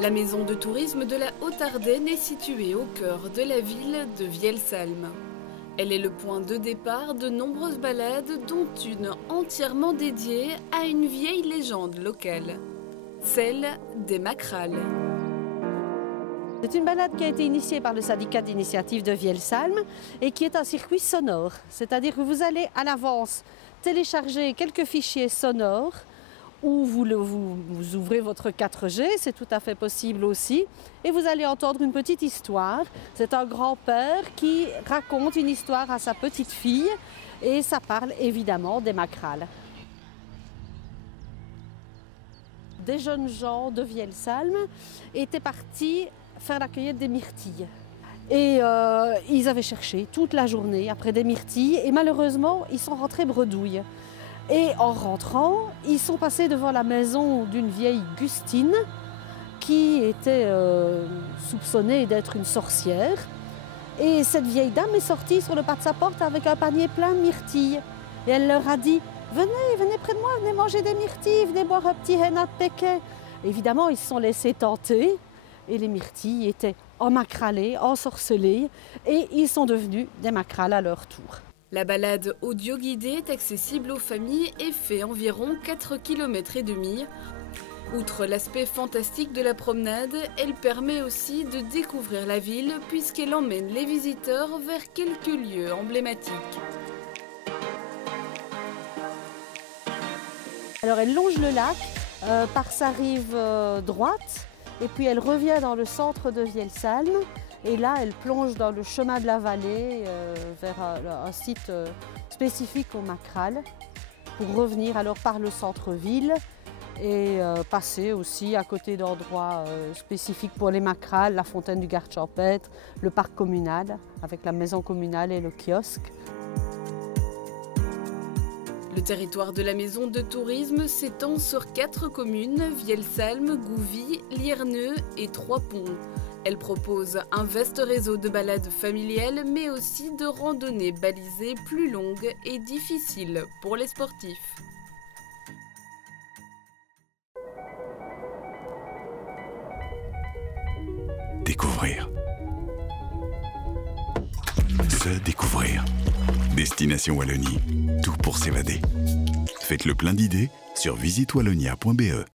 La maison de tourisme de la Haute-Ardenne est située au cœur de la ville de Vielsalm. Elle est le point de départ de nombreuses balades, dont une entièrement dédiée à une vieille légende locale, celle des Macrales. C'est une balade qui a été initiée par le syndicat d'initiative de Vielsalm et qui est un circuit sonore. C'est-à-dire que vous allez à l'avance télécharger quelques fichiers sonores ou vous ouvrez votre 4G, c'est tout à fait possible aussi. Et vous allez entendre une petite histoire. C'est un grand-père qui raconte une histoire à sa petite fille et ça parle évidemment des Macrales. Des jeunes gens de Vielsalm étaient partis faire la cueillette des myrtilles. Et ils avaient cherché toute la journée après des myrtilles et malheureusement, ils sont rentrés bredouilles. Et en rentrant, ils sont passés devant la maison d'une vieille Gustine qui était soupçonnée d'être une sorcière. Et cette vieille dame est sortie sur le pas de sa porte avec un panier plein de myrtilles. Et elle leur a dit « Venez, venez près de moi, venez manger des myrtilles, venez boire un petit henna de Péquet ». Évidemment, ils se sont laissés tenter et les myrtilles étaient emmacralées, ensorcelées et ils sont devenus des macrales à leur tour. La balade audio-guidée est accessible aux familles et fait environ 4,5 km. Outre l'aspect fantastique de la promenade, elle permet aussi de découvrir la ville puisqu'elle emmène les visiteurs vers quelques lieux emblématiques. Alors elle longe le lac par sa rive droite et puis elle revient dans le centre de Vielsalm. Et là, elle plonge dans le chemin de la vallée vers un site spécifique aux Macrales pour revenir alors par le centre-ville et passer aussi à côté d'endroits spécifiques pour les Macrales, la fontaine du garde champêtre, le parc communal avec la maison communale et le kiosque. Le territoire de la maison de tourisme s'étend sur 4 communes, Vielsalm, Gouvy, Lierneux et Trois-Ponts. Elle propose un vaste réseau de balades familiales, mais aussi de randonnées balisées plus longues et difficiles pour les sportifs. Découvrir. Se découvrir. Destination Wallonie. Tout pour s'évader. Faites le plein d'idées sur visitewallonia.be.